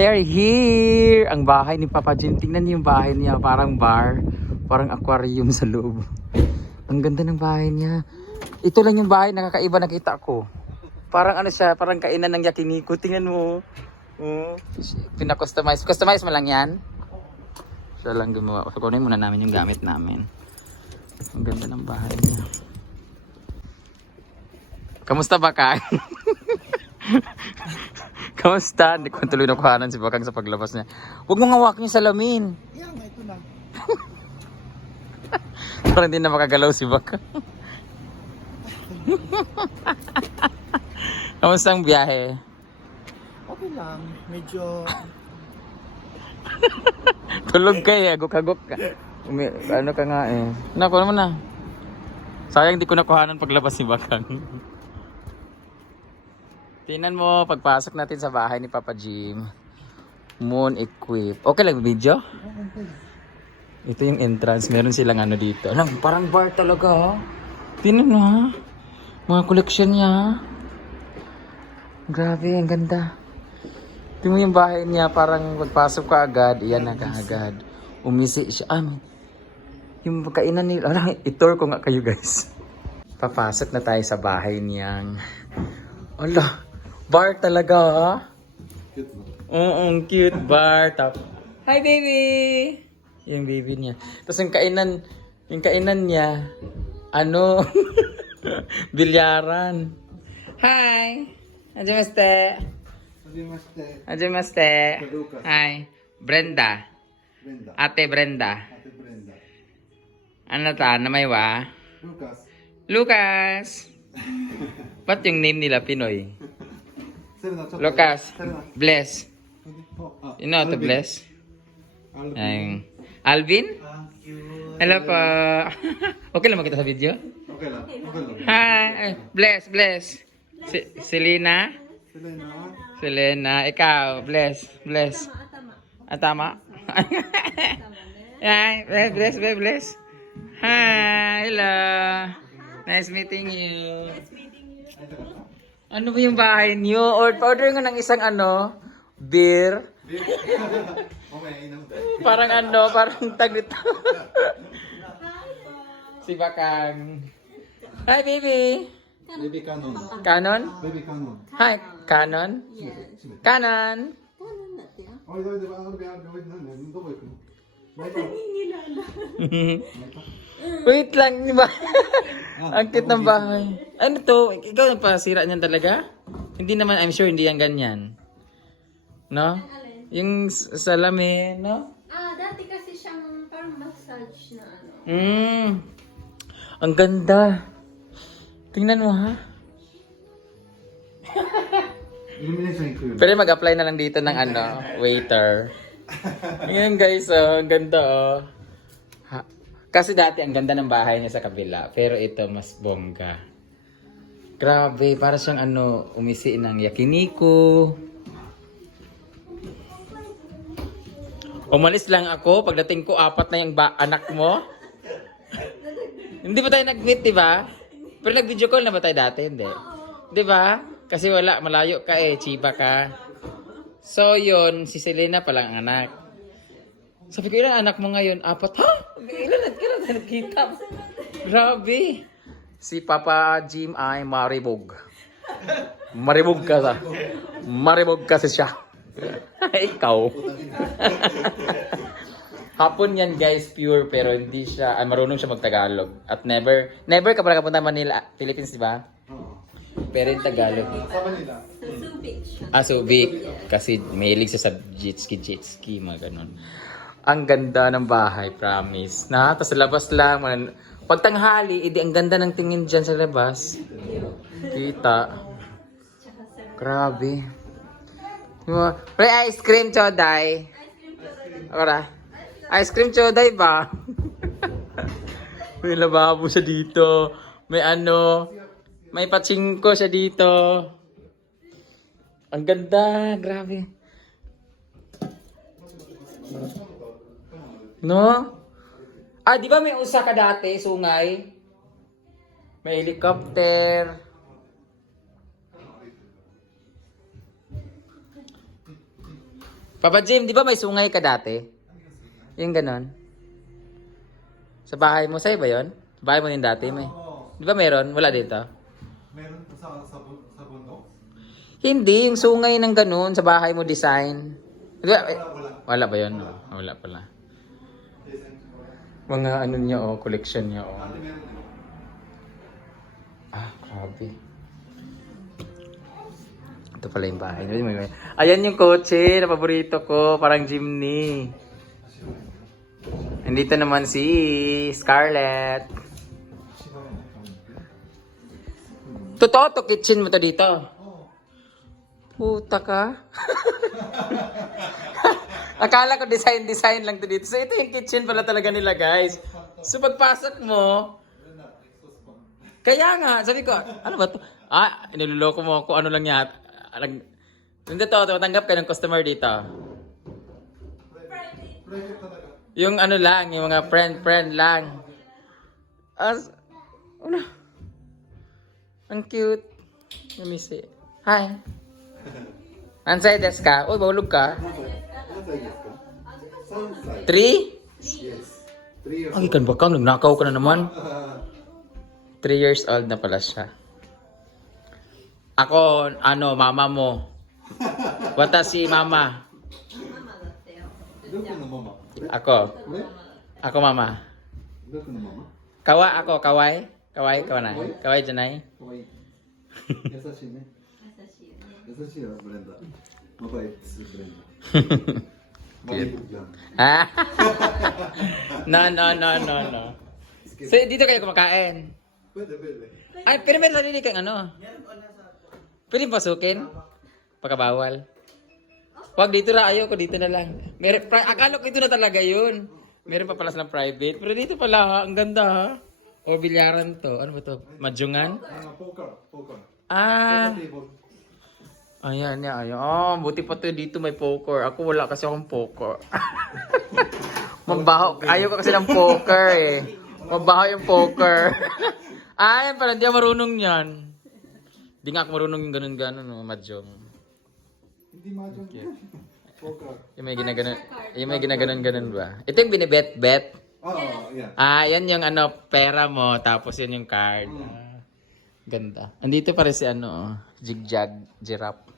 They're here! Ang bahay ni Papa Jim. Tingnan niyo yung bahay niya. Parang bar. Parang aquarium sa loob. Ang ganda ng bahay niya. Ito lang yung bahay na kakaiba nakita ko. Parang ano siya, parang kainan ng yakiniku. Tingnan mo. Oh. Pina-customize. Customize mo lang yan? Siya lang gumawa. So, kunin muna namin yung gamit namin. Ang ganda ng bahay niya. Kamusta ba ka? Kamusta? Hindi ko tuloy nakuhanan si Bakang sa paglabas niya. Huwag mong hawakin yung salamin. Yan, ito na. Parang hindi na makagalaw si Bakang. Kamusta ang biyahe? Okay lang. Medyo... Tulog ka eh. Agok-agok ka. Ano ka nga eh. Naku naman na. Sayang di ko nakuhanan paglabas si Bakang. Tingnan mo, pagpasok natin sa bahay ni Papa Jim. Moon equip. Okay lang video? Ito yung entrance. Meron silang ano dito. Alam, parang bar talaga ha. Tingnan mo ha. Mga collection niya. Grabe, ang ganda. Tingnan mo yung bahay niya. Parang pagpasok ka agad. Iyan na kaagad. Umisi siya. Yung pagkainan nila. Alam, itour ko nga kayo guys. Papasok na tayo sa bahay niyang. Ala. Bar talaga ha? Cute ba? Oo, cute bar. Hi baby! Yung baby niya. Tapos yung kainan niya, ano, bilyaran. Hi! Hajimeste! Hajimeste! Hi! Brenda. Ate Brenda. Ano ta? Namaywa? Lucas! Ba't yung name nila Pinoy? Lucas, bless. You know how to bless? Alvin? Hello po. Okay lang makita sa video? Okay lang. Hi. Bless. Selena? Selena. Ikaw, bless. Tama? Hi. Bless. Hi. Hello. Nice meeting you. Ano ba yung bahay niyo? Order nga ng isang beer. Parang tag nito. Si Bakang. Hi, baby. Baby Canon. Canon? Baby Canon. Hi, Canon? Canon? Wait lang, di ba? Ang cute ng bahay. Ano to? Ikaw nagpasira niyan talaga? Hindi naman, I'm sure hindi yan ganyan. No? Yung salamin, no? Dati kasi siyang parang massage na ano. Ang ganda. Tingnan mo ha. Pero mag-apply na lang dito ng waiter. Ngayon guys, ang ganda Kasi dati ang ganda ng bahay niya sa kabila, pero ito mas bongga. Grabe, para siyang umisi ng yakiniku. Umalis lang ako, pagdating ko 4 na yung anak mo. Hindi ba tayo nag-meet, di ba? Pero nag-video call na ba tayo dati? Hindi. Di ba? Kasi wala, malayo ka chiba ka. So yun, si Selena palang anak. Sabi ko, ilan anak mo ngayon? 4? Ha? Ilan na nakita? Grabe. Si Papa Jim ay maribog. Maribog kasi siya. Ikaw. Hapon yan guys, pure, pero hindi siya, marunong siya mag-Tagalog. At never ka pala kapunta Manila, Philippines, di ba? Pero yung Tagalog. Sa Manila. Subic. Kasi mahilig siya sa jet ski, mga ganun. Ang ganda ng bahay, promise. Tapos sa labas lang, pag tanghali, ang ganda ng tingin dyan sa labas. Kita. Grabe. Pre, ice cream choday. Ora. Ice cream choday ba? May lababo siya dito. May patsingko siya dito. Ang ganda, grabe. No? Di ba may usa ka dati, sungay? May helicopter. Papa Jim, di ba may sungay ka dati? Yung ganon. Sa bahay mo, sa'yo ba yun? Sa bahay mo din dati, may. Di ba meron? Wala dito? Meron pa sa bundok? Hindi, yung sungay ng ganon sa bahay mo design. Di ba? Wala. Wala ba yun? Wala pala. Mga ano niya, collection niya, Ate meron din. Grabe. Ito pala yung bahay. Ayan yung kotse na paborito ko. Parang jeepney. Nandito naman si Scarlett. Totoo to, kitchen mo to dito. Puta ka. Akala ko design lang to dito. So ito yung kitchen pala talaga nila, guys. So pagpasok mo, kaya nga, sabi ko, ano ba to? Inululoko mo ako, ano lang yata. Hindi to, matanggap ka ng customer dito. Private talaga. Yung ano lang, yung mga friend lang. Ano? Ang cute. Let me see. Hi. Ansay desu ka? Uy, bahulog ka? Ano size ka? Saan size? 3? Yes. 3 years Ay, kan ba kang nagnakaw ka na naman? old. 3 years old na pala siya. Ako, mama mo. Watashi mama.どこのママ？ Ako. これ？ Ako mama. どこのママ？ Kawa ako, kawai. Kawai, kawanay. Kawai janay. 可愛い。優しいね。優しいよ、ブレンダー。ママエクスブレンダー。マリブじゃん。 Ah. No. So, dito kayo kumakain. Pwede, pwede. Ay, pero may sarili kang ano. Pwede pasukin? Pagkabawal. Wag dito na, ayoko dito na lang. Akala ko ito na talaga yun. Meron pa pala silang private. Pero dito pala ha, ang ganda ha. O bilyaran to. Ano ba to? Madyungan? Poker. Table. Ayan. Buti pa to dito may poker. Ako wala kasi akong poker. Mabaho. Ayaw ko kasi ng poker eh. Mabaho yung poker. Ayan pala, hindi ako marunong yan. Hindi nga ako marunong yung ganun-ganun, no, madyong. Hindi mahjong. Poker. Yung may ginaganon ba? Ito yung binibet-bet. Oh, yeah. Yan yung pera mo, tapos yan yung card. Ganda. Andito pa rin si Jigjag Giraffe.